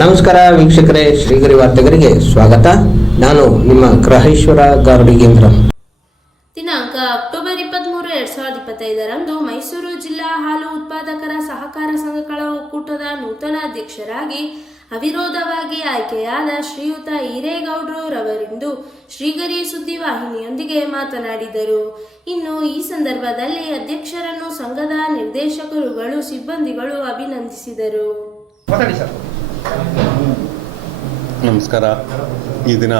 ನಮಸ್ಕಾರ ವೀಕ್ಷಕರೇ ಶ್ರೀಗರಿ ವಾರ್ತೆಗರಿಗೆ ಸ್ವಾಗತ. ನಾನು ನಿಮ್ಮ ಗ್ರಹೇಶ್ವರ ಗಾರ್ಡಿಗೇಂದ್ರ ದಿನಾಂಕ ಅಕ್ಟೋಬರ್ ಇಪ್ಪತ್ತ್ಮೂರು ಎರಡ್ ಸಾವಿರದ ಇಪ್ಪತ್ತೈದರಂದು ಮೈಸೂರು ಜಿಲ್ಲಾ ಹಾಲು ಉತ್ಪಾದಕರ ಸಹಕಾರ ಸಂಘಗಳ ಒಕ್ಕೂಟದ ನೂತನ ಅಧ್ಯಕ್ಷರಾಗಿ ಅವಿರೋಧವಾಗಿ ಆಯ್ಕೆಯಾದ ಶ್ರೀಯುತ ಹಿರೇಗೌಡ್ರು ರವರಿಂದು ಶ್ರೀಗರಿ ಸುದ್ದಿವಾಹಿನಿಯೊಂದಿಗೆ ಮಾತನಾಡಿದರು. ಇನ್ನು ಈ ಸಂದರ್ಭದಲ್ಲಿ ಅಧ್ಯಕ್ಷರನ್ನು ಸಂಘದ ನಿರ್ದೇಶಕರುಗಳು ಸಿಬ್ಬಂದಿಗಳು ಅಭಿನಂದಿಸಿದರು. ಮಾತಾಡಿ ಸರ್. ನಮಸ್ಕಾರ. ಈ ದಿನ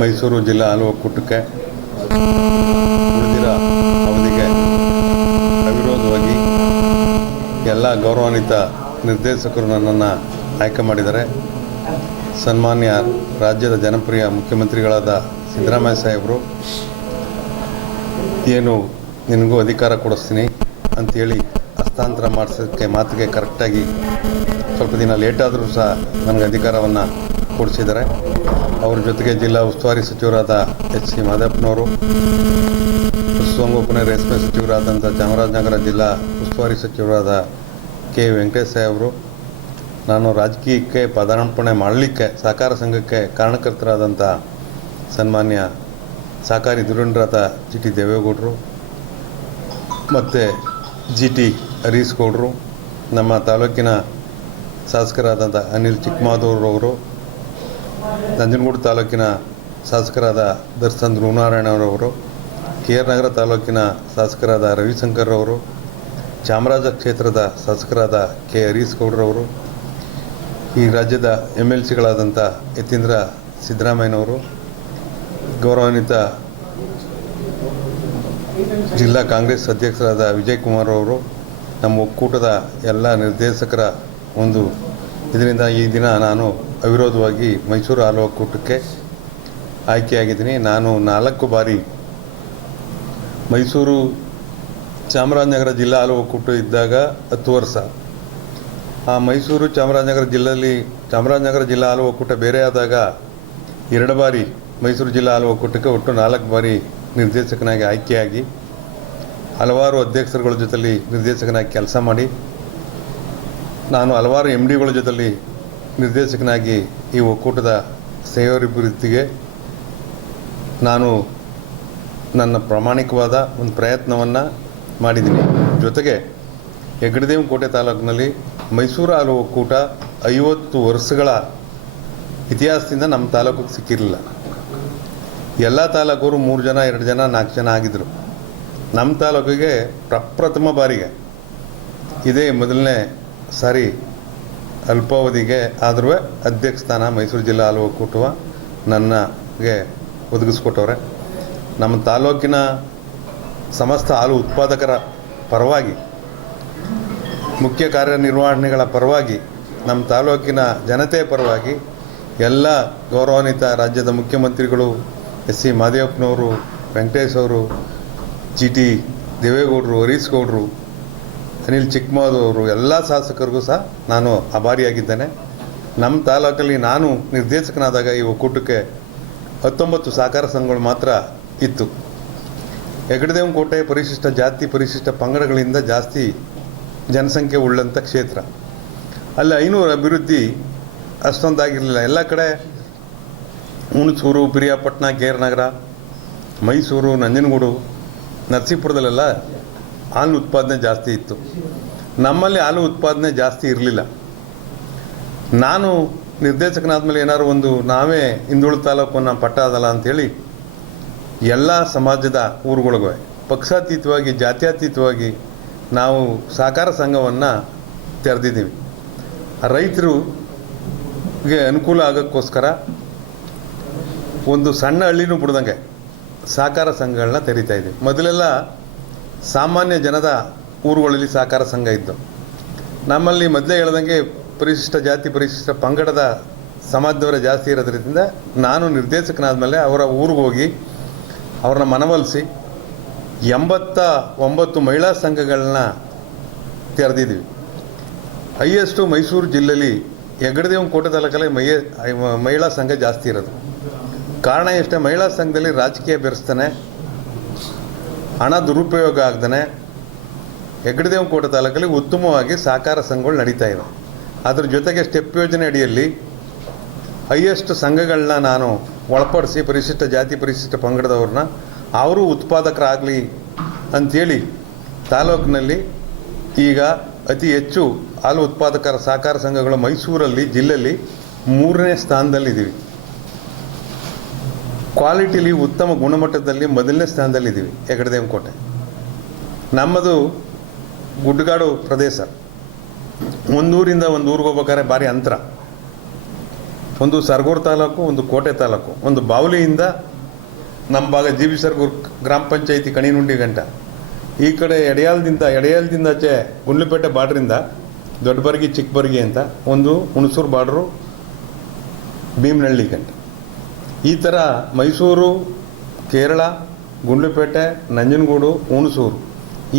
ಮೈಸೂರು ಜಿಲ್ಲಾ ಹಲವು ಕೂಟಕ್ಕೆ ಅವಧಿಗೆ ಅವಿರೋಧವಾಗಿ ಎಲ್ಲ ಗೌರವಾನ್ವಿತ ನಿರ್ದೇಶಕರು ನನ್ನನ್ನು ಆಯ್ಕೆ ಮಾಡಿದ್ದಾರೆ. ಸನ್ಮಾನ್ಯ ರಾಜ್ಯದ ಜನಪ್ರಿಯ ಮುಖ್ಯಮಂತ್ರಿಗಳಾದ ಸಿದ್ದರಾಮಯ್ಯ ಸಾಹೇಬರು. ಏನು ನಿನಗೂ ಅಧಿಕಾರ ಕೊಡಿಸ್ತೀನಿ ಅಂತೇಳಿ ಹಸ್ತಾಂತರ ಮಾಡಿಸೋಕ್ಕೆ ಮಾತಿಗೆ ಕರೆಕ್ಟಾಗಿ ಸ್ವಲ್ಪ ದಿನ ಲೇಟ್ ಆದರೂ ಸಹ ನನಗೆ ಅಧಿಕಾರವನ್ನು ಕೊಡಿಸಿದ್ದಾರೆ. ಅವ್ರ ಜೊತೆಗೆ ಜಿಲ್ಲಾ ಉಸ್ತುವಾರಿ ಸಚಿವರಾದ ಎಚ್ ಸಿ ಮಾದಪ್ಪನವರು ಪಶುಸಂಗೋಪನೆ ರೇಷ್ಮೆ ಸಚಿವರಾದಂಥ ಚಾಮರಾಜನಗರ ಜಿಲ್ಲಾ ಉಸ್ತುವಾರಿ ಸಚಿವರಾದ ಕೆ ವೆಂಕಟೇಶ್ ಅವರು, ನಾನು ರಾಜಕೀಯಕ್ಕೆ ಪದಾರ್ಪಣೆ ಮಾಡಲಿಕ್ಕೆ ಸಹಕಾರ ಸಂಘಕ್ಕೆ ಕಾರಣಕರ್ತರಾದಂಥ ಸನ್ಮಾನ್ಯ ಸಹಕಾರಿ ಧುರೀಣರಾದ ಜಿ ಟಿ ದೇವೇಗೌಡರು, ಮತ್ತು ಜಿ ಟಿ ಹರೀಶ್ ಗೌಡರು, ನಮ್ಮ ತಾಲೂಕಿನ ಶಾಸಕರಾದಂಥ ಅನಿಲ್ ಚಿಕ್ಕಮಾದೂರವರು, ನಂಜನಗೂಡು ತಾಲೂಕಿನ ಶಾಸಕರಾದ ದರ್ಶನ್ ಧ್ರುವನಾರಾಯಣರವರು ಕೆ ಆರ್ ನಗರ ತಾಲೂಕಿನ ಶಾಸಕರಾದ ರವಿಶಂಕರ್ ಅವರು ಚಾಮರಾಜ ಕ್ಷೇತ್ರದ ಶಾಸಕರಾದ ಕೆ ಹರೀಶ್ ಗೌಡ್ರವರು, ಈ ರಾಜ್ಯದ ಎಂ ಎಲ್ ಸಿಗಳಾದಂಥ ಯತೀಂದ್ರ ಸಿದ್ದರಾಮಯ್ಯನವರು, ಗೌರವಾನ್ವಿತ ಜಿಲ್ಲಾ ಕಾಂಗ್ರೆಸ್ ಅಧ್ಯಕ್ಷರಾದ ವಿಜಯ್ ಕುಮಾರ್ ಅವರು ನಮ್ಮ ಒಕ್ಕೂಟದ ಎಲ್ಲ ನಿರ್ದೇಶಕರ ಒಂದು ಇದರಿಂದ ಈ ದಿನ ನಾನು ಅವಿರೋಧವಾಗಿ ಮೈಸೂರು ಹಾಲು ಒಕ್ಕೂಟಕ್ಕೆ ಆಯ್ಕೆಯಾಗಿದ್ದೀನಿ. ನಾನು ನಾಲ್ಕು ಬಾರಿ ಮೈಸೂರು ಚಾಮರಾಜನಗರ ಜಿಲ್ಲಾ ಹಾಲು ಒಕ್ಕೂಟ ಇದ್ದಾಗ ಹತ್ತು ವರ್ಷ. ಆ ಮೈಸೂರು ಚಾಮರಾಜನಗರ ಜಿಲ್ಲೆಯಲ್ಲಿ ಚಾಮರಾಜನಗರ ಜಿಲ್ಲಾ ಹಾಲು ಒಕ್ಕೂಟ ಬೇರೆ ಆದಾಗ ಎರಡು ಬಾರಿ ಮೈಸೂರು ಜಿಲ್ಲಾ ಹಾಲು ಒಕ್ಕೂಟಕ್ಕೆ ಒಟ್ಟು ನಾಲ್ಕು ಬಾರಿ ನಿರ್ದೇಶಕನಾಗಿ ಆಯ್ಕೆಯಾಗಿ ಹಲವಾರು ಅಧ್ಯಕ್ಷರುಗಳ ಜೊತೆಯಲ್ಲಿ ನಿರ್ದೇಶಕನಾಗಿ ಕೆಲಸ ಮಾಡಿ, ನಾನು ಹಲವಾರು ಎಂ ಡಿಗಳ ಜೊತೆಯಲ್ಲಿ ನಿರ್ದೇಶಕನಾಗಿ ಈ ಒಕ್ಕೂಟದ ಸೇವಾಭಿವೃದ್ಧಿಗೆ ನಾನು ನನ್ನ ಪ್ರಾಮಾಣಿಕವಾದ ಒಂದು ಪ್ರಯತ್ನವನ್ನು ಮಾಡಿದ್ದೀನಿ. ಜೊತೆಗೆ ಹೆಗ್ಗಡದೇವಕೋಟೆ ತಾಲೂಕಿನಲ್ಲಿ ಮೈಸೂರು ಹಾಲು ಒಕ್ಕೂಟ ಐವತ್ತು ವರ್ಷಗಳ ಇತಿಹಾಸದಿಂದ ನಮ್ಮ ತಾಲೂಕಿಗೆ ಸಿಕ್ಕಿರಲಿಲ್ಲ. ಎಲ್ಲ ತಾಲೂಕವರು ಮೂರು ಜನ, ಎರಡು ಜನ, ನಾಲ್ಕು ಜನ ಆಗಿದ್ದರು ನಮ್ಮ ತಾಲೂಕಿಗೆ ಪ್ರಪ್ರಥಮ ಬಾರಿಗೆ ಇದೇ ಮೊದಲನೇ ಸಾರಿ ಅಲ್ಪಾವಧಿಗೆ ಆದರೂ ಅಧ್ಯಕ್ಷ ಸ್ಥಾನ ಮೈಸೂರು ಜಿಲ್ಲಾ ಹಾಲು ಒಕ್ಕೂಟವ ನನ್ನಗೆ ಒದಗಿಸ್ಕೊಟ್ಟವ್ರೆ. ನಮ್ಮ ತಾಲೂಕಿನ ಸಮಸ್ತ ಹಾಲು ಉತ್ಪಾದಕರ ಪರವಾಗಿ, ಮುಖ್ಯ ಕಾರ್ಯನಿರ್ವಹಣೆಗಳ ಪರವಾಗಿ ನಮ್ಮ ತಾಲೂಕಿನ ಜನತೆ ಪರವಾಗಿ ಎಲ್ಲ ಗೌರವಾನ್ವಿತ ರಾಜ್ಯದ ಮುಖ್ಯಮಂತ್ರಿಗಳು ಎಸ್ ಸಿ ಮಾದೇವಪ್ಪನವರು, ವೆಂಕಟೇಶ್ ಅವರು ಜಿ ಟಿ ದೇವೇಗೌಡರು ಹರೀಶ್ ಗೌಡರು ಅನಿಲ್ ಚಿಕ್ಕಮಾದವರು ಎಲ್ಲ ಶಾಸಕರಿಗೂ ಸಹ ನಾನು ಆಭಾರಿಯಾಗಿದ್ದೇನೆ. ನಮ್ಮ ತಾಲೂಕಲ್ಲಿ ನಾನು ನಿರ್ದೇಶಕನಾದಾಗ ಈ ಒಕ್ಕೂಟಕ್ಕೆ ಹತ್ತೊಂಬತ್ತು ಸಹಕಾರ ಸಂಘಗಳು ಮಾತ್ರ ಇತ್ತು. ಹೆಗಡದೇವನ ಕೋಟೆ ಪರಿಶಿಷ್ಟ ಜಾತಿ, ಪರಿಶಿಷ್ಟ ಪಂಗಡಗಳಿಂದ ಜಾಸ್ತಿ ಜನಸಂಖ್ಯೆ ಉಳ್ಳಂಥ ಕ್ಷೇತ್ರ. ಅಲ್ಲಿ ಐನೂರು ಅಭಿವೃದ್ಧಿ ಅಷ್ಟೊಂದಾಗಿರಲಿಲ್ಲ. ಎಲ್ಲ ಕಡೆ ಹುಣಸೂರು, ಪಿರಿಯಾಪಟ್ಟಣ, ಗೇರ್ನಗರ ನಗರ ಮೈಸೂರು, ನಂಜನಗೂಡು ನರಸೀಪುರದಲ್ಲೆಲ್ಲ ಹಾಲು ಉತ್ಪಾದನೆ ಜಾಸ್ತಿ ಇತ್ತು. ನಮ್ಮಲ್ಲಿ ಹಾಲು ಉತ್ಪಾದನೆ ಜಾಸ್ತಿ ಇರಲಿಲ್ಲ. ನಾನು ನಿರ್ದೇಶಕನಾದ್ಮೇಲೆ ಏನಾದ್ರು ಒಂದು ನಾವೇ ಹಿಂದುಳಿದ ತಾಲೂಕನ್ನು ಪಟ್ಟ ಅದಲ್ಲ ಅಂಥೇಳಿ ಎಲ್ಲ ಸಮಾಜದ ಊರುಗಳಿಗೂ, ಪಕ್ಷಾತೀತವಾಗಿ, ಜಾತ್ಯಾತೀತವಾಗಿ ನಾವು ಸಹಕಾರ ಸಂಘವನ್ನು ತೆರೆದಿದ್ದೀವಿ. ರೈತರಿಗೆ ಅನುಕೂಲ ಆಗೋಕ್ಕೋಸ್ಕರ ಒಂದು ಸಣ್ಣ ಹಳ್ಳಿನೂ ಬಿಡ್ದಂಗೆ ಸಹಕಾರ ಸಂಘಗಳನ್ನ ತೆರಿತಾ ಇದೆ ಮೊದಲೆಲ್ಲ ಸಾಮಾನ್ಯ ಜನದ ಊರುಗಳಲ್ಲಿ ಸಹಕಾರ ಸಂಘ ಇದ್ದು ನಮ್ಮಲ್ಲಿ ಮೊದಲೇ ಹೇಳ್ದಂಗೆ ಪರಿಶಿಷ್ಟ ಜಾತಿ, ಪರಿಶಿಷ್ಟ ಪಂಗಡದ ಸಮಾಜದವರೇ ಜಾಸ್ತಿ ಇರೋದ್ರಿಂದ ನಾನು ನಿರ್ದೇಶಕನಾದಮೇಲೆ ಅವರ ಊರಿಗೆ ಹೋಗಿ ಅವ್ರನ್ನ ಮನವೊಲಿಸಿ ಎಂಬತ್ತ ಒಂಬತ್ತು ಮಹಿಳಾ ಸಂಘಗಳನ್ನ ತೆರೆದಿದ್ದೀವಿ ಹೈಯೆಸ್ಟು ಮೈಸೂರು ಜಿಲ್ಲೆಯಲ್ಲಿ ಹೆಗ್ಗಡದೇವನ ಕೋಟೆ ತಾಲೂಕಲ್ಲಿ ಮಹಿಳಾ ಸಂಘ ಜಾಸ್ತಿ ಇರೋದು. ಕಾರಣ ಎಷ್ಟೇ ಮಹಿಳಾ ಸಂಘದಲ್ಲಿ ರಾಜಕೀಯ ಬೆರೆಸ್ತಾನೆ, ಹಣ ದುರುಪಯೋಗ ಆಗ್ದಾನೆ. ಹೆಗ್ಗಡದೇವಕೋಟೆ ತಾಲೂಕಲ್ಲಿ ಉತ್ತಮವಾಗಿ ಸಹಕಾರ ಸಂಘಗಳು ನಡೀತಾ ಇವೆ. ಅದ್ರ ಜೊತೆಗೆ ಸ್ಟೆಪ್ ಯೋಜನೆ ಅಡಿಯಲ್ಲಿ ಹೈಯೆಸ್ಟ್ ಸಂಘಗಳನ್ನ ನಾನು ಒಳಪಡಿಸಿ, ಪರಿಶಿಷ್ಟ ಜಾತಿ, ಪರಿಶಿಷ್ಟ ಪಂಗಡದವ್ರನ್ನ, ಅವರು ಉತ್ಪಾದಕರಾಗಲಿ ಅಂಥೇಳಿ ತಾಲೂಕಿನಲ್ಲಿ ಈಗ ಅತಿ ಹೆಚ್ಚು ಹಾಲು ಉತ್ಪಾದಕರ ಸಹಕಾರ ಸಂಘಗಳು ಮೈಸೂರಲ್ಲಿ, ಜಿಲ್ಲೆಯಲ್ಲಿ ಮೂರನೇ ಸ್ಥಾನದಲ್ಲಿದ್ದೀವಿ. ಕ್ವಾಲಿಟಿಲಿ ಉತ್ತಮ ಗುಣಮಟ್ಟದಲ್ಲಿ ಮೊದಲನೇ ಸ್ಥಾನದಲ್ಲಿದ್ದೀವಿ ಹೆಗಡದೇವಕೋಟೆ ನಮ್ಮದು ಗುಡ್ಡಗಾಡು ಪ್ರದೇಶ. ಒಂದೂರಿಂದ ಒಂದು ಊರಿಗೆ ಹೋಗ್ಬೇಕಾದ್ರೆ ಭಾರಿ ಅಂತರ. ಒಂದು ಸರ್ಗೂರು ತಾಲೂಕು, ಒಂದು ಕೋಟೆ ತಾಲೂಕು. ಒಂದು ಬಾವಲಿಯಿಂದ ನಮ್ಮ ಭಾಗ ಜಿ ಬಿ ಸರ್ಗೂರು ಗ್ರಾಮ ಪಂಚಾಯಿತಿ ಕಣಿನುಂಡಿ ಗಂಟ. ಈ ಕಡೆ ಎಡೆಯಾಲ್ದಿಂದ ಎಡೆಯಾಲದಿಂದ ಆಚೆ ಗುಂಡ್ಲುಪೇಟೆ ಬಾರ್ಡ್ರಿಂದ, ದೊಡ್ಡಬರ್ಗಿ ಚಿಕ್ಕಬರ್ಗಿ ಅಂತ ಒಂದು ಹುಣಸೂರು ಬಾಡ್ರು ಭೀಮನಹಳ್ಳಿ ಗಂಟ. ಈ ಥರ ಮೈಸೂರು, ಕೇರಳ, ಗುಂಡ್ಲುಪೇಟೆ, ನಂಜನಗೂಡು, ಹುಣಸೂರು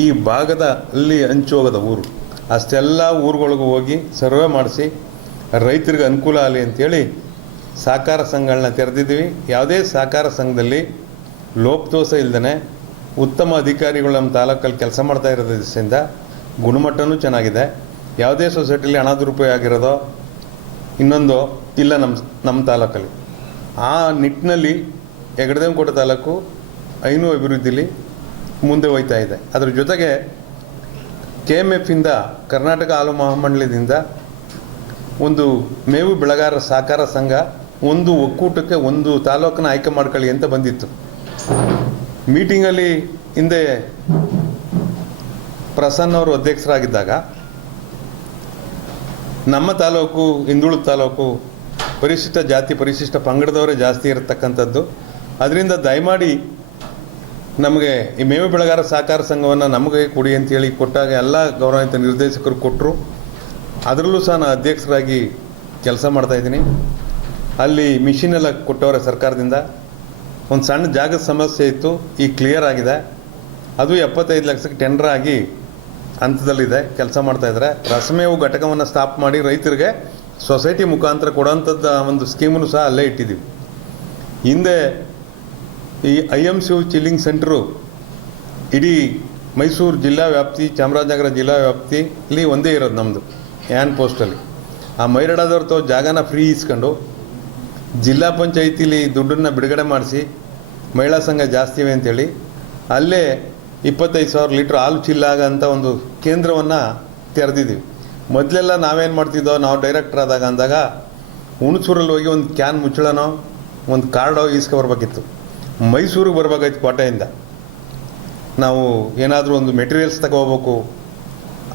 ಈ ಭಾಗದ ಅಲ್ಲಿ ಹಂಚು ಹೋಗದ ಊರು. ಅಷ್ಟೆಲ್ಲ ಊರುಗಳಿಗೂ ಹೋಗಿ ಸರ್ವೆ ಮಾಡಿಸಿ ರೈತರಿಗೆ ಅನುಕೂಲ ಆಗಲಿ ಅಂಥೇಳಿ ಸಹಕಾರ ಸಂಘಗಳನ್ನ ತೆರೆದಿದ್ದೀವಿ. ಯಾವುದೇ ಸಹಕಾರ ಸಂಘದಲ್ಲಿ ಲೋಪದೋಷ ಇಲ್ಲದೇ ಉತ್ತಮ ಅಧಿಕಾರಿಗಳು ನಮ್ಮ ತಾಲೂಕಲ್ಲಿ ಕೆಲಸ ಮಾಡ್ತಾ ಇರೋದ್ರಿಂದ ಗುಣಮಟ್ಟನೂ ಚೆನ್ನಾಗಿದೆ. ಯಾವುದೇ ಸೊಸೈಟಿಲಿ ಹಣ ದುರುಪಯೋಗ ಆಗಿರೋದೋ ಇನ್ನೊಂದು ಇಲ್ಲ ನಮ್ಮ ನಮ್ಮ ತಾಲೂಕಲ್ಲಿ. ಆ ನಿಟ್ಟಿನಲ್ಲಿ ಹೆಗಡದೇವನಕೋಟೆ ತಾಲೂಕು ಐನೂ ಅಭಿವೃದ್ಧಿಲಿ ಮುಂದೆ ಹೋಯ್ತಾ ಇದೆ. ಅದರ ಜೊತೆಗೆ ಕೆ ಎಂ ಎಫಿಂದ ಕರ್ನಾಟಕ ಹಾಲು ಮಹಾಮಂಡಲದಿಂದ ಒಂದು ಮೇವು ಬೆಳೆಗಾರರ ಸಹಕಾರ ಸಂಘ ಒಂದು ಒಕ್ಕೂಟಕ್ಕೆ ಒಂದು ತಾಲೂಕನ್ನ ಆಯ್ಕೆ ಮಾಡ್ಕೊಳ್ಳಿ ಅಂತ ಬಂದಿತ್ತು. ಮೀಟಿಂಗಲ್ಲಿ ಹಿಂದೆ ಪ್ರಸನ್ನ ಅವರು ಅಧ್ಯಕ್ಷರಾಗಿದ್ದಾಗ ನಮ್ಮ ತಾಲೂಕು, ಹಿಂದುಳಿದ ತಾಲೂಕು ಪರಿಶಿಷ್ಟ ಜಾತಿ, ಪರಿಶಿಷ್ಟ ಪಂಗಡದವರೇ ಜಾಸ್ತಿ ಇರತಕ್ಕಂಥದ್ದು. ಅದರಿಂದ ದಯಮಾಡಿ ನಮಗೆ ಈ ಮೇವು ಬೆಳೆಗಾರ ಸಹಕಾರ ಸಂಘವನ್ನು ನಮಗೆ ಕೊಡಿ ಅಂತೇಳಿ ಕೊಟ್ಟಾಗ ಎಲ್ಲ ಗೌರವಾನ್ವಿತ ನಿರ್ದೇಶಕರು ಕೊಟ್ಟರು ಅದರಲ್ಲೂ ಸಹ ನಾನು ಅಧ್ಯಕ್ಷರಾಗಿ ಕೆಲಸ ಮಾಡ್ತಾಯಿದ್ದೀನಿ ಅಲ್ಲಿ ಮಿಷಿನ್ ಎಲ್ಲ ಕೊಟ್ಟವ್ರೆ ಸರ್ಕಾರದಿಂದ. ಒಂದು ಸಣ್ಣ ಜಾಗದ ಸಮಸ್ಯೆ ಇತ್ತು ಈಗ ಕ್ಲಿಯರ್ ಆಗಿದೆ. ಅದು ಎಪ್ಪತ್ತೈದು ಲಕ್ಷಕ್ಕೆ ಟೆಂಡರ್ ಆಗಿ ಹಂತದಲ್ಲಿದೆ, ಕೆಲಸ ಮಾಡ್ತಾಯಿದ್ರೆ ರಸಮೇವು ಘಟಕವನ್ನು ಸ್ಟಾಪ್ ಮಾಡಿ ರೈತರಿಗೆ ಸೊಸೈಟಿ ಮುಖಾಂತರ ಕೊಡೋಂಥದ್ದು ಒಂದು ಸ್ಕೀಮನ್ನು ಸಹ ಅಲ್ಲೇ ಇಟ್ಟಿದ್ದೀವಿ. ಹಿಂದೆ ಈ I M C U chilling centre ಇಡೀ ಮೈಸೂರು ಜಿಲ್ಲಾ ವ್ಯಾಪ್ತಿ, ಚಾಮರಾಜನಗರ ಜಿಲ್ಲಾ ವ್ಯಾಪ್ತಿಲಿ ಒಂದೇ ಇರೋದು ನಮ್ಮದು ಆ್ಯನ್ ಪೋಸ್ಟಲ್ಲಿ. ಆ ಮೈರಾಡದವ್ರ ತೋ ಜಾಗನ ಫ್ರೀ ಇಸ್ಕೊಂಡು ಜಿಲ್ಲಾ ಪಂಚಾಯಿತಿಲಿ ದುಡ್ಡನ್ನು ಬಿಡುಗಡೆ ಮಾಡಿಸಿ ಮಹಿಳಾ ಸಂಘ ಜಾಸ್ತಿ ಇವೆ ಅಂತೇಳಿ ಅಲ್ಲೇ ಇಪ್ಪತ್ತೈದು ಸಾವಿರ ಲೀಟ್ರ್ ಹಾಲು ಚಿಲ್ಲಾಗ ಅಂತ ಒಂದು ಕೇಂದ್ರವನ್ನು ತೆರೆದಿದ್ದೀವಿ. ಮೊದಲೆಲ್ಲ ನಾವೇನು ಮಾಡ್ತಿದ್ದೋ, ನಾವು ಡೈರೆಕ್ಟರ್ ಆದಾಗ ಅಂದಾಗ, ಹುಣಸೂರಲ್ಲಿ ಹೋಗಿ ಒಂದು ಕ್ಯಾನ್ ಮುಚ್ಚಳನೋ, ಒಂದು ಕಾರ್ಡೋ ಈಸ್ಕೊಬರ್ಬೇಕಿತ್ತು. ಮೈಸೂರಿಗೆ ಬರಬೇಕಾಯ್ತು ಕೋಟೆಯಿಂದ. ನಾವು ಏನಾದರೂ ಒಂದು ಮೆಟೀರಿಯಲ್ಸ್ ತಗೋಬೇಕು,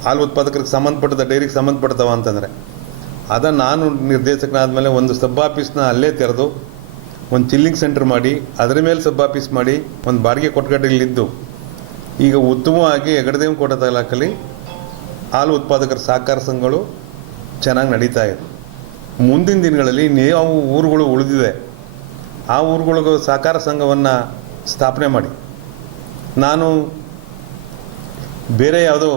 ಹಾಲು ಉತ್ಪಾದಕರಿಗೆ ಸಂಬಂಧಪಟ್ಟದ, ಡೈರಿಗೆ ಸಂಬಂಧಪಡ್ತಾವ ಅಂತಂದರೆ. ಅದನ್ನು ನಾನು ನಿರ್ದೇಶಕನಾದಮೇಲೆ ಒಂದು ಸಬ್ ಆಫೀಸ್ನ ಅಲ್ಲೇ ತೆರೆದು, ಒಂದು ಚಿಲ್ಲಿಂಗ್ ಸೆಂಟರ್ ಮಾಡಿ, ಅದರ ಮೇಲೆ ಸಬ್ ಆಫೀಸ್ ಮಾಡಿ, ಒಂದು ಬಾಡಿಗೆ ಕೊಟ್ಟಗಡೆಯಲ್ಲಿದ್ದು ಈಗ ಉತ್ತಮವಾಗಿ ಹೆಗಡದೇವನಕೋಟೆ ತಾಲೂಕಲ್ಲಿ ಹಾಲು ಉತ್ಪಾದಕರ ಸಹಕಾರ ಸಂಘಗಳು ಚೆನ್ನಾಗಿ ನಡೀತಾ ಇದೆ. ಮುಂದಿನ ದಿನಗಳಲ್ಲಿ ನೀವು ಊರುಗಳು ಉಳಿದಿದೆ. ಆ ಊರುಗಳಿಗೂ ಸಹಕಾರ ಸಂಘವನ್ನು ಸ್ಥಾಪನೆ ಮಾಡಿ. ನಾನು ಬೇರೆ ಯಾವುದೋ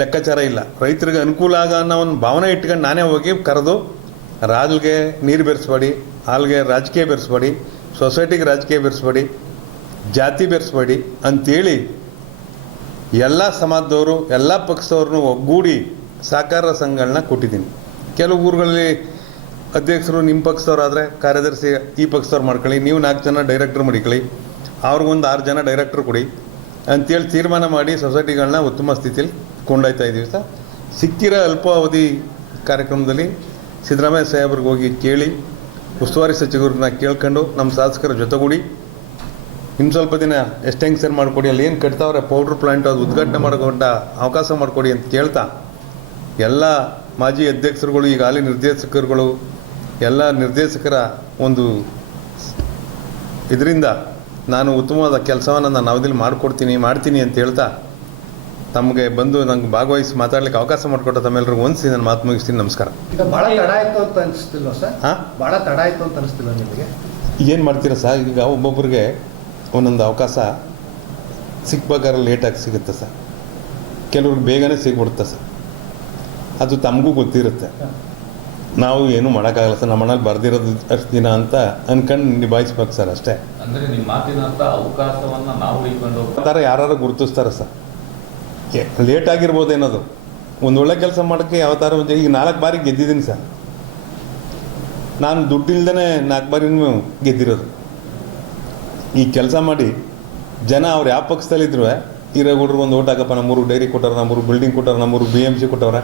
ಲೆಕ್ಕಾಚಾರ ಇಲ್ಲ. ರೈತರಿಗೆ ಅನುಕೂಲ ಆಗ ಅನ್ನೋ ಒಂದು ಭಾವನೆ ಇಟ್ಕೊಂಡು ನಾನೇ ಹೋಗಿ ಕರೆದು ರಾಲ್ಗೆ ನೀರು ಬೆರೆಸ್ಬೇಡಿ, ಹಾಲ್ಗೆ ರಾಜಕೀಯ ಬೆರೆಸ್ಬೇಡಿ, ಸೊಸೈಟಿಗೆ ರಾಜಕೀಯ ಬೆರೆಸ್ಬೇಡಿ, ಜಾತಿ ಬೆರೆಸ್ಬೇಡಿ ಅಂಥೇಳಿ ಎಲ್ಲ ಸಮಾಜದವರು, ಎಲ್ಲ ಪಕ್ಷದವ್ರನ್ನೂ ಒಗ್ಗೂಡಿ ಸಹಕಾರ ಸಂಘಗಳನ್ನ ಕೊಟ್ಟಿದ್ದೀನಿ. ಕೆಲವು ಊರುಗಳಲ್ಲಿ ಅಧ್ಯಕ್ಷರು ನಿಮ್ಮ ಪಕ್ಷದವರಾದರೆ ಕಾರ್ಯದರ್ಶಿ ಈ ಪಕ್ಷದವ್ರು ಮಾಡ್ಕೊಳ್ಳಿ, ನೀವು ನಾಲ್ಕು ಜನ ಡೈರೆಕ್ಟ್ರ್ ಮಾಡಿಕೊಳ್ಳಿ ಅವ್ರಿಗೊಂದು ಆರು ಜನ ಡೈರೆಕ್ಟ್ರ್ ಕೊಡಿ ಅಂತೇಳಿ ತೀರ್ಮಾನ ಮಾಡಿ ಸೊಸೈಟಿಗಳನ್ನ ಉತ್ತಮ ಸ್ಥಿತಿಯಲ್ಲಿ ಕೊಂಡೊಯ್ತಾ ಇದ್ದೀವಿ ಸರ್. ಸಿಕ್ಕಿರೋ ಅಲ್ಪಾವಧಿ ಕಾರ್ಯಕ್ರಮದಲ್ಲಿ ಸಿದ್ದರಾಮಯ್ಯ ಸಾಹೇಬ್ರಿಗೆ ಹೋಗಿ ಕೇಳಿ ಉಸ್ತುವಾರಿ ಸಚಿವರನ್ನ ಕೇಳ್ಕೊಂಡು ನಮ್ಮ ಶಾಸಕರ ಜೊತೆಗೂಡಿ ಇನ್ನು ಸ್ವಲ್ಪ ದಿನ ಎಕ್ಸ್ಟೆನ್ಷನ್ ಮಾಡಿಕೊಡಿ ಅಲ್ಲಿ ಏನು ಕಟ್ತಾವ್ರೆ? ಪೌಡ್ರ್ ಪ್ಲಾಂಟ್ ಅದು ಉದ್ಘಾಟನೆ ಮಾಡಿಕೊಂಡ ಅವಕಾಶ ಮಾಡಿಕೊಡಿ ಅಂತ ಕೇಳ್ತಾ. ಎಲ್ಲ ಮಾಜಿ ಅಧ್ಯಕ್ಷರುಗಳು ಈಗ ಅಲ್ಲಿ ನಿರ್ದೇಶಕರುಗಳು ಎಲ್ಲ ನಿರ್ದೇಶಕರ ಒಂದು ಇದರಿಂದ ನಾನು ಉತ್ತಮವಾದ ಕೆಲಸವನ್ನು ನಾನು ಅವಧಿಲಿ ಮಾಡಿಕೊಡ್ತೀನಿ ಮಾಡ್ತೀನಿ ಅಂತ ಹೇಳ್ತಾ ತಮಗೆ ಬಂದು ನಂಗೆ ಭಾಗವಹಿಸಿ ಮಾತಾಡ್ಲಿಕ್ಕೆ ಅವಕಾಶ ಮಾಡಿಕೊಟ್ಟ ತಮ್ಮೆಲ್ಲರಿಗೂ ಒಂದ್ಸಿ ನಾನು ಮಾತು ಮುಗಿಸ್ತೀನಿ ನಮಸ್ಕಾರ. ಭಾಳ ತಡ ಆಯ್ತು ಅಂತ ಅನಿಸ್ತಿಲ್ವ ಸರ್? ಹಾಂ? ಬಹಳ ತಡ ಆಯ್ತು ಅಂತ ಅನಿಸ್ತಿಲ್ಲ ನಿಮಗೆ? ಏನು ಮಾಡ್ತೀರಾ ಸರ್? ಈಗ ಒಬ್ಬೊಬ್ಬರಿಗೆ ಒಂದೊಂದು ಅವಕಾಶ ಸಿಕ್ಬೇಕಾದ್ರೆ ಲೇಟಾಗಿ ಸಿಗುತ್ತೆ ಸರ್. ಕೆಲವ್ರಿಗೆ ಬೇಗನೆ ಸಿಗ್ಬಿಡುತ್ತೆ ಸರ್. ಅದು ತಮಗೂ ಗೊತ್ತಿರುತ್ತೆ. ನಾವು ಏನು ಮಾಡೋಕ್ಕಾಗಲ್ಲ ಸರ್. ನಮ್ಮ ಮನೇಲಿ ಬರ್ದಿರೋದು ಅಷ್ಟು ದಿನ ಅಂತ ಅನ್ಕಂಡು ನಿಭಾಯಿಸ್ಬೇಕು ಸರ್ ಅಷ್ಟೇ. ಅಂದ್ರೆ ನಿಮ್ಮ ಮಾತಿನ ಅವಕಾಶವನ್ನ ನಾವು ಇಟ್ಕೊಂಡು ಆ ಥರ ಯಾರು ಗುರುತಿಸ್ತಾರೆ ಸರ್. ಲೇಟ್ ಆಗಿರ್ಬೋದೇನದು? ಒಂದು ಒಳ್ಳೆ ಕೆಲಸ ಮಾಡೋಕ್ಕೆ ಯಾವ ಥರ ಈಗ ನಾಲ್ಕು ಬಾರಿ ಗೆದ್ದಿದ್ದೀನಿ ಸರ್. ನಾನು ದುಡ್ಡಿಲ್ದೇ ನಾಲ್ಕು ಬಾರಿನೂ ಗೆದ್ದಿರೋದು. ಈ ಕೆಲಸ ಮಾಡಿ, ಜನ ಅವ್ರು ಯಾವ ಪಕ್ಷದಲ್ಲಿದ್ರು ಹುಡುಗರು ಒಂದು ಓಟ್ ಹಾಕಪ್ಪ ನಮ್ಮೂರು ಡೈರಿ ಕೊಟ್ಟಾರ ನಮ್ಮೂರು ಬಿಲ್ಡಿಂಗ್ ಕೊಟ್ಟವ್ರೆ ನಮ್ಮೂರು ಬಿ ಎಂ ಸಿ ಕೊಟ್ಟವ್ರೆ.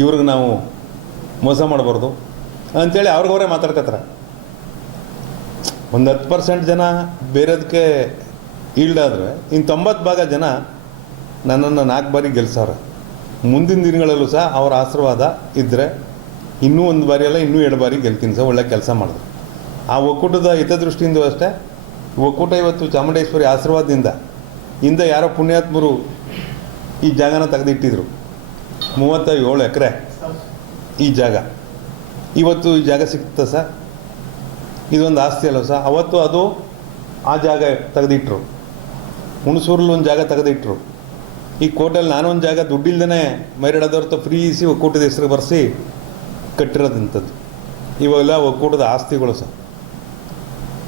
ಇವ್ರಿಗೆ ನಾವು ಮೋಸ ಮಾಡಬಾರ್ದು. ಅಂಥೇಳಿ ಅವ್ರಿಗವರೇ ಮಾತಾಡ್ಕತ್ತಾರೆ. ಒಂದು ಹತ್ತು ಪರ್ಸೆಂಟ್ ಜನ ಬೇರೆದಕ್ಕೆ ಈಲ್ಡಾದರೆ ಇನ್ನು ತೊಂಬತ್ತು ಭಾಗ ಜನ ನನ್ನನ್ನು ನಾಲ್ಕು ಬಾರಿ ಗೆಲ್ಸವ್ರೆ. ಮುಂದಿನ ದಿನಗಳಲ್ಲೂ ಸಹ ಅವರ ಆಶೀರ್ವಾದ ಇದ್ದರೆ ಇನ್ನೂ ಒಂದು ಬಾರಿ ಅಲ್ಲ ಇನ್ನೂ ಎರಡು ಬಾರಿ ಗೆಲ್ತೀನಿ ಸರ್, ಒಳ್ಳೆ ಕೆಲಸ ಮಾಡಿದ್ರು. ಆ ಒಕ್ಕೂಟದ ಹಿತದೃಷ್ಟಿಯಿಂದ ಅಷ್ಟೇ ಒಕ್ಕೂಟ ಇವತ್ತು ಚಾಮುಂಡೇಶ್ವರಿ ಆಶೀರ್ವಾದದಿಂದ ಹಿಂದೆ ಯಾರೋ ಪುಣ್ಯಾತ್ಮರು ಈ ಜಾಗನ ತೆಗೆದಿಟ್ಟಿದ್ರು. ಮೂವತ್ತ ಏಳು ಎಕರೆ ಈ ಜಾಗ. ಇವತ್ತು ಈ ಜಾಗ ಸಿಕ್ತ ಸರ್? ಇದೊಂದು ಆಸ್ತಿ ಅಲ್ಲ ಸರ್? ಅವತ್ತು ಅದು ಆ ಜಾಗ ತೆಗೆದಿಟ್ರು. ಹುಣಸೂರಲ್ಲಿ ಒಂದು ಜಾಗ ತೆಗೆದಿಟ್ರು. ಈ ಕೋಟೆಲ್ಲಿ ನಾನೊಂದು ಜಾಗ ದುಡ್ಡಿಲ್ದೇ ಮೈರಾಡದವ್ರ ಫ್ರೀ ಸಿ ಒಕ್ಕೂಟದ ಹೆಸರು ಬರೆಸಿ ಕಟ್ಟಿರೋದಂಥದ್ದು ಇವೆಲ್ಲ ಒಕ್ಕೂಟದ ಆಸ್ತಿಗಳು ಸರ್.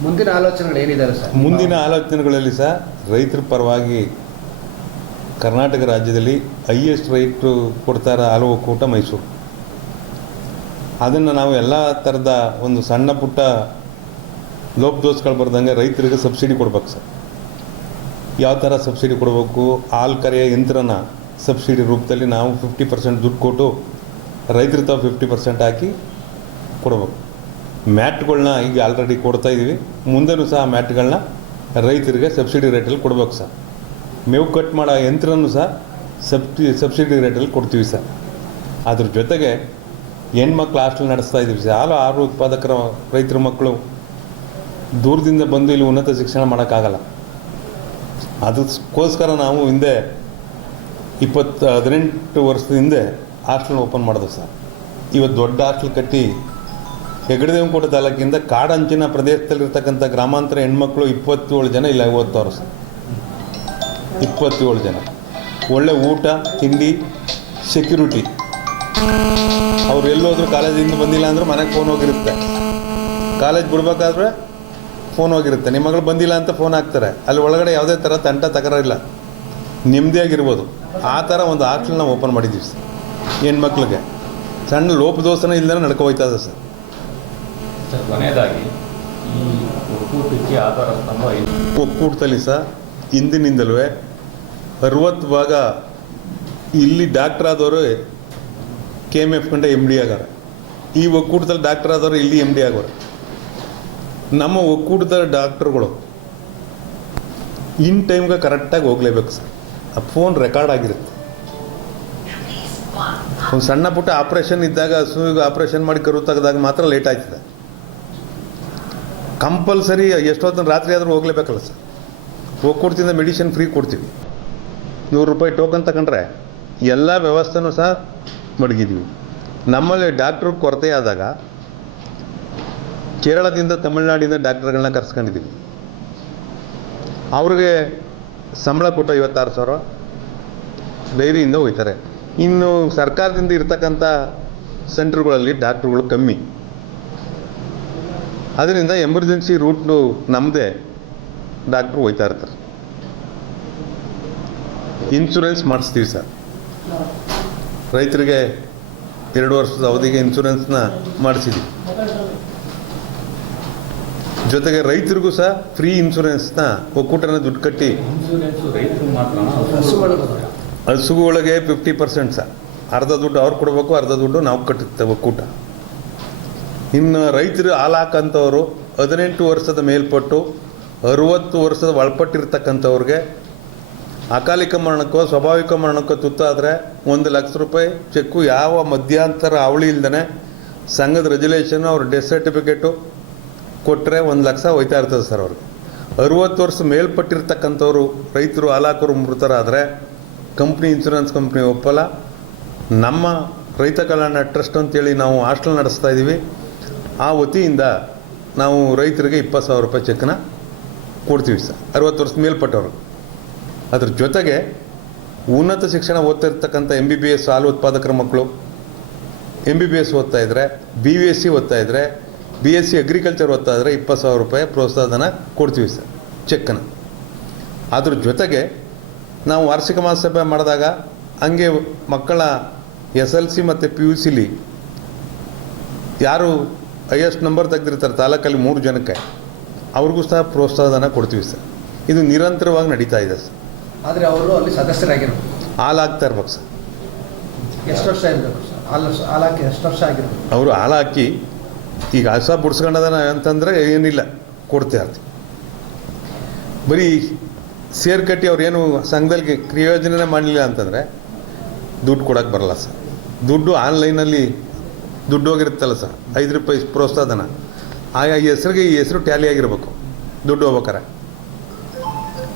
ಮುಂದಿನ ಆಲೋಚನೆಗಳು ಏನಿದ್ದಾರೆ ಸರ್? ಮುಂದಿನ ಆಲೋಚನೆಗಳಲ್ಲಿ ಸಹ ರೈತರ ಪರವಾಗಿ ಕರ್ನಾಟಕ ರಾಜ್ಯದಲ್ಲಿ ಹೈಯೆಸ್ಟ್ ರೈಟ್ರು ಕೊಡ್ತಾರ ಹಲವು ಒಕ್ಕೂಟ ಮೈಸೂರು. ಅದನ್ನು ನಾವು ಎಲ್ಲ ಥರದ ಒಂದು ಸಣ್ಣ ಪುಟ್ಟ ಲೋಪದೋಷಗಳು ಬರ್ದಂಗೆ ರೈತರಿಗೆ ಸಬ್ಸಿಡಿ ಕೊಡ್ಬೇಕು ಸರ್. ಯಾವ ಥರ ಸಬ್ಸಿಡಿ ಕೊಡಬೇಕು? ಹಾಲು ಕರೆಯ ಯಂತ್ರನ ಸಬ್ಸಿಡಿ ರೂಪದಲ್ಲಿ ನಾವು ಫಿಫ್ಟಿ ಪರ್ಸೆಂಟ್ ದುಡ್ಡು ಕೊಟ್ಟು ರೈತರ ತಾವು ಫಿಫ್ಟಿ ಪರ್ಸೆಂಟ್ ಹಾಕಿ ಕೊಡಬೇಕು. ಮ್ಯಾಟ್ಗಳನ್ನ ಈಗ ಆಲ್ರೆಡಿ ಕೊಡ್ತಾ ಇದ್ದೀವಿ ಮುಂದೆನೂ ಸಹ ಮ್ಯಾಟ್ಗಳನ್ನ ರೈತರಿಗೆ ಸಬ್ಸಿಡಿ ರೇಟಲ್ಲಿ ಕೊಡ್ಬೇಕು ಸರ್. ಮೇವು ಕಟ್ ಮಾಡೋ ಯಂತ್ರನೂ ಸಹ ಸಬ್ಸಿ ಸಬ್ಸಿಡಿ ರೇಟಲ್ಲಿ ಕೊಡ್ತೀವಿ ಸರ್. ಅದ್ರ ಜೊತೆಗೆ ಹೆಣ್ಮಕ್ಳು ಹಾಸ್ಟೆಲ್ ನಡೆಸ್ತಾ ಇದ್ದೀವಿ ಸರ್. ಹಾಲು ಆರು ಉತ್ಪಾದಕರ ರೈತರ ಮಕ್ಕಳು ದೂರದಿಂದ ಬಂದು ಇಲ್ಲಿ ಉನ್ನತ ಶಿಕ್ಷಣ ಮಾಡೋಕ್ಕಾಗಲ್ಲ. ಅದಕ್ಕೋಸ್ಕರ ನಾವು ಹಿಂದೆ ಇಪ್ಪತ್ತು, ಹದಿನೆಂಟು ವರ್ಷದ ಹಿಂದೆ ಹಾಸ್ಟೆಲ್ ಓಪನ್ ಮಾಡಿದೆ ಸರ್. ಇವತ್ತು ದೊಡ್ಡ ಹಾಸ್ಟೆಲ್ ಕಟ್ಟಿ ಹೆಗಡೆದೇವನಕೋಟೆ ತಾಲೂಕಿಂದ ಕಾಡಂಚಿನ ಪ್ರದೇಶದಲ್ಲಿರ್ತಕ್ಕಂಥ ಗ್ರಾಮಾಂತರ ಹೆಣ್ಮಕ್ಳು ಇಪ್ಪತ್ತೇಳು ಜನ ಇಲ್ಲ ಓದ್ತವ್ರು ಸರ್ ಇಪ್ಪತ್ತೇಳು ಜನ. ಒಳ್ಳೆ ಊಟ, ತಿಂಡಿ ಸೆಕ್ಯೂರಿಟಿ ಅವ್ರು ಎಲ್ಲೋದ್ರು ಕಾಲೇಜಿಂದ ಬಂದಿಲ್ಲ ಅಂದ್ರೆ ಮನೆಗೆ ಫೋನ್ ಹೋಗಿರುತ್ತೆ. ಕಾಲೇಜ್ ಬಿಡ್ಬೇಕಾದ್ರೆ ಫೋನ್ ಹೋಗಿರುತ್ತೆ. ನಿಮ್ಮ ಮಗಳು ಬಂದಿಲ್ಲ ಅಂತ ಫೋನ್ ಹಾಕ್ತಾರೆ. ಅಲ್ಲಿ ಒಳಗಡೆ ಯಾವುದೇ ಥರ ತಂಟ ತಕರಾರಿಲ್ಲ. ನೆಮ್ಮದಿಯಾಗಿರ್ಬೋದು. ಆ ಥರ ಒಂದು ಹಾಸ್ಟೆಲ್ನ ಓಪನ್ ಮಾಡಿದ್ದೀವಿ ಸರ್. ಹೆಣ್ಮಕ್ಳಿಗೆ. ಸಣ್ಣ ಲೋಪದೋಷನ ಇಲ್ಲದೇ ನಡ್ಕೊ ಹೋಯ್ತದೆ ಸರ್. ಸರ್, ಕೊನೆಯದಾಗಿ ಈ ಒಕ್ಕೂಟಕ್ಕೆ ಆಧಾರ ಸ್ತಂಭ ಒಕ್ಕೂಟದಲ್ಲಿ ಸಹ ಹಿಂದಿನಿಂದಲೂ ಅರುವತ್ತು ಭಾಗ ಇಲ್ಲಿ ಡಾಕ್ಟರ್ ಆದವರು ಕೆ ಎಂ ಎಫ್ ಕಂಡ ಎಂ ಡಿ ಆಗಾರ ಈ ಒಕ್ಕೂಟದಲ್ಲಿ ಡಾಕ್ಟರ್ ಆದವರು ಇಲ್ಲಿ ಎಂ ಡಿ ಆಗೋರು ನಮ್ಮ ಒಕ್ಕೂಟದ ಡಾಕ್ಟ್ರುಗಳು ಇನ್ ಟೈಮ್ಗೆ ಕರೆಕ್ಟಾಗಿ ಹೋಗ್ಲೇಬೇಕು ಸರ್. ಆ ಫೋನ್ ರೆಕಾರ್ಡ್ ಆಗಿರುತ್ತೆ. ಒಂದು ಸಣ್ಣ ಪುಟ್ಟ ಆಪ್ರೇಷನ್ ಇದ್ದಾಗ ಹಸುವಿಗೆ ಆಪ್ರೇಷನ್ ಮಾಡಿ ಕರು ತೆಗೆದಾಗ ಮಾತ್ರ ಲೇಟ್ ಆಯ್ತದೆ. ಕಂಪಲ್ಸರಿ ಎಷ್ಟೊತ್ತು ರಾತ್ರಿ ಆದರೂ ಹೋಗ್ಲೇಬೇಕಲ್ಲ ಸರ್. ಒಕ್ಕೂಟದಿಂದ ಮೆಡಿಸಿನ್ ಫ್ರೀ ಕೊಡ್ತೀವಿ. ನೂರು ರೂಪಾಯಿ ಟೋಕನ್ ತಗೊಂಡ್ರೆ ಎಲ್ಲ ವ್ಯವಸ್ಥೆನೂ ಸಹ ಮಡಗಿದ್ವಿ. ನಮ್ಮಲ್ಲಿ ಡಾಕ್ಟ್ರ್ ಕೊರತೆ ಆದಾಗ ಕೇರಳದಿಂದ ತಮಿಳುನಾಡಿಂದ ಡಾಕ್ಟರ್ಗಳನ್ನ ಕರೆಸ್ಕೊಂಡಿದ್ದೀವಿ. ಅವ್ರಿಗೆ ಸಂಬಳ ಕೊಟ್ಟು ಐವತ್ತಾರು ಸಾವಿರ ಡೈರಿಯಿಂದ ಹೋಗ್ತಾರೆ. ಇನ್ನು ಸರ್ಕಾರದಿಂದ ಇರ್ತಕ್ಕಂಥ ಸೆಂಟ್ರ್ಗಳಲ್ಲಿ ಡಾಕ್ಟ್ರುಗಳು ಕಮ್ಮಿ. ಅದರಿಂದ ಎಮರ್ಜೆನ್ಸಿ ರೂಟ್ನು ನಮ್ಮದೇ ಡಾಕ್ಟ್ರು ಹೋಯ್ತಾ ಇರ್ತಾರೆ. ಇನ್ಶೂರೆನ್ಸ್ ಮಾಡಿಸ್ತೀವಿ ಸರ್. ರೈತರಿಗೆ ಎರಡು ವರ್ಷದ ಅವಧಿಗೆ ಇನ್ಶೂರೆನ್ಸ್ನ ಮಾಡಿಸಿದ್ವಿ. ಜೊತೆಗೆ ರೈತರಿಗೂ ಸಹ ಫ್ರೀ ಇನ್ಶೂರೆನ್ಸ್ನ ಒಕ್ಕೂಟನ ದುಡ್ಡು ಕಟ್ಟಿ. ಹಸುಗಳಿಗೆ ಫಿಫ್ಟಿ ಪರ್ಸೆಂಟ್ ಸಹ ಅರ್ಧ ದುಡ್ಡು ಅವ್ರು ಕೊಡಬೇಕು, ಅರ್ಧ ದುಡ್ಡು ನಾವು ಕಟ್ಟುತ್ತೆ ಒಕ್ಕೂಟ. ಇನ್ನು ರೈತರು ಹಾಲು ಹಾಕಂಥವ್ರು ಹದಿನೆಂಟು ವರ್ಷದ ಮೇಲ್ಪಟ್ಟು ಅರುವತ್ತು ವರ್ಷದ ಒಳಪಟ್ಟಿರ್ತಕ್ಕಂಥವ್ರಿಗೆ ಅಕಾಲಿಕ ಮರಣಕ್ಕೋ, ಸ್ವಾಭಾವಿಕ ಮರಣಕ್ಕೋ ತುತ್ತಾದರೆ ಒಂದು ಲಕ್ಷ ರೂಪಾಯಿ ಚೆಕ್ಕು ಯಾವ ಮಧ್ಯಂತರ ಅವಳಿ ಇಲ್ದೇ ಸಂಘದ ರೆಜುಲೇಷನ್ ಅವ್ರ ಡೆತ್ ಸರ್ಟಿಫಿಕೇಟು ಕೊಟ್ಟರೆ ಒಂದು ಲಕ್ಷ ಹೋಯ್ತಾ ಇರ್ತದೆ ಸರ್ ಅವ್ರಿಗೆ. ಅರುವತ್ತು ವರ್ಷ ಮೇಲ್ಪಟ್ಟಿರ್ತಕ್ಕಂಥವ್ರು ರೈತರು ಹಾಲಾಕರು ಮೃತರಾದರೆ ಕಂಪ್ನಿ ಇನ್ಶೂರೆನ್ಸ್ ಕಂಪ್ನಿ ಒಪ್ಪಲ್ಲ. ನಮ್ಮ ರೈತ ಕಲ್ಯಾಣ ಟ್ರಸ್ಟ್ ಅಂತೇಳಿ ನಾವು ಹಾಸ್ಟೆಲ್ ನಡೆಸ್ತಾ ಇದ್ದೀವಿ ಆ ವತಿಯಿಂದ ನಾವು ರೈತರಿಗೆ ಇಪ್ಪತ್ತು ಸಾವಿರ ರೂಪಾಯಿ ಚೆಕ್ನ ಕೊಡ್ತೀವಿ ಸರ್. ಅರವತ್ತು ವರ್ಷ ಮೇಲ್ಪಟ್ಟವರು. ಅದ್ರ ಜೊತೆಗೆ ಉನ್ನತ ಶಿಕ್ಷಣ ಓದ್ತಿರ್ತಕ್ಕಂಥ ಎಂ ಬಿ ಬಿ ಎಸ್ ಹಾಲು ಉತ್ಪಾದಕರ ಮಕ್ಕಳು ಎಂ ಬಿ ಬಿ ಎಸ್ ಓದ್ತಾ ಇದ್ದರೆ ಬಿ ವಿ ಎಸ್ ಸಿ ಓದ್ತಾ ಇದ್ದರೆ ಬಿ ಎಸ್ ಸಿ ಅಗ್ರಿಕಲ್ಚರ್ ಓದ್ತಾ ಇದ್ದರೆ ಇಪ್ಪತ್ತು ಸಾವಿರ ರೂಪಾಯಿ ಪ್ರೋತ್ಸಾಹಧನ ಕೊಡ್ತೀವಿ ಸರ್ ಚೆಕ್ಕನ್ನು ಅದ್ರ ಜೊತೆಗೆ ನಾವು ವಾರ್ಷಿಕ ಮಹಾಸಭೆ ಮಾಡಿದಾಗ ಹಂಗೆ ಮಕ್ಕಳ ಎಸ್ ಎಲ್ ಸಿ ಮತ್ತು ಪಿ ಯು ಸಿಲಿ ಯಾರು ಹೈಯೆಸ್ಟ್ ನಂಬರ್ ತೆಗೆದಿರ್ತಾರೆ ತಾಲೂಕಲ್ಲಿ ಮೂರು ಜನಕ್ಕೆ. ಅವ್ರಿಗೂ ಸಹ ಪ್ರೋತ್ಸಾಹಧನ ಕೊಡ್ತೀವಿ ಸರ್. ಇದು ನಿರಂತರವಾಗಿ ನಡೀತಾ ಇದೆ ಸರ್. ಆದರೆ ಅವರು ಅಲ್ಲಿ ಸದಸ್ಯರಾಗಿರ್ಬೇಕು ಹಾಲಾಗ್ತಾ ಇರ್ಬೇಕು ಸರ್. ಎಷ್ಟು ವರ್ಷ ಇರಬೇಕು ಸರ್? ಹಾಲು ಎಷ್ಟು ವರ್ಷ ಆಗಿರ್ಬೇಕು ಅವರು ಹಾಲು ಹಾಕಿ ಈಗ ಹಸ ಬುಡ್ಸ್ಕೊಂಡದನ ಅಂತಂದರೆ ಏನಿಲ್ಲ ಕೊಡ್ತಾ ಇರ್ತೀವಿ. ಬರೀ ಸೇರ್ ಕಟ್ಟಿ ಅವ್ರೇನು ಸಂಘದಲ್ಲಿ ಕ್ರಿಯೋಜನೆ ಮಾಡಲಿಲ್ಲ ಅಂತಂದರೆ ದುಡ್ಡು ಕೊಡೋಕ್ಕೆ ಬರಲ್ಲ ಸರ್. ದುಡ್ಡು ಆನ್ಲೈನಲ್ಲಿ ದುಡ್ಡು ಹೋಗಿರುತ್ತಲ್ಲ ಸರ್, ಐದು ರೂಪಾಯಿ ಪ್ರೋತ್ಸಾಹಧನ ಆಯಾ ಹೆಸ್ರಿಗೆ ಈ ಹೆಸರು ಟ್ಯಾಲಿ ಆಗಿರ್ಬೇಕು. ದುಡ್ಡು ಹೋಗ್ಬೇಕಾರೆ.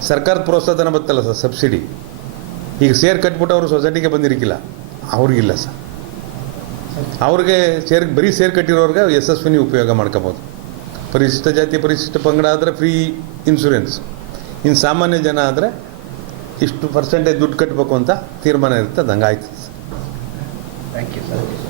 ಸರ್ಕಾರದ ಪ್ರೋತ್ಸಾಹಧನ ಬತ್ತಲ್ಲ ಸರ್, ಸಬ್ಸಿಡಿ. ಈಗ ಸೇರ್ ಕಟ್ಬಿಟ್ಟು ಅವರು ಸೊಸೈಟಿಗೆ ಬಂದಿರಕ್ಕಿಲ್ಲ ಅವ್ರಿಗಿಲ್ಲ ಸರ್. ಅವ್ರಿಗೆ ಸೇರ್ ಬರೀ ಸೇರ್ ಕಟ್ಟಿರೋರ್ಗೆ ಯಶಸ್ವಿನಿ ಉಪಯೋಗ ಮಾಡ್ಕೋಬೋದು. ಪರಿಶಿಷ್ಟ ಜಾತಿ, ಪರಿಶಿಷ್ಟ ಪಂಗಡ ಆದರೆ ಫ್ರೀ ಇನ್ಶೂರೆನ್ಸ್ ಇನ್ನು ಸಾಮಾನ್ಯ ಜನ ಆದರೆ ಇಷ್ಟು ಪರ್ಸೆಂಟೇಜ್ ದುಡ್ಡು ಕಟ್ಟಬೇಕು ಅಂತ ತೀರ್ಮಾನ ಇರುತ್ತೆ ಅದು ಹಂಗಾಯ್ತು ಸರ್. Thank you sir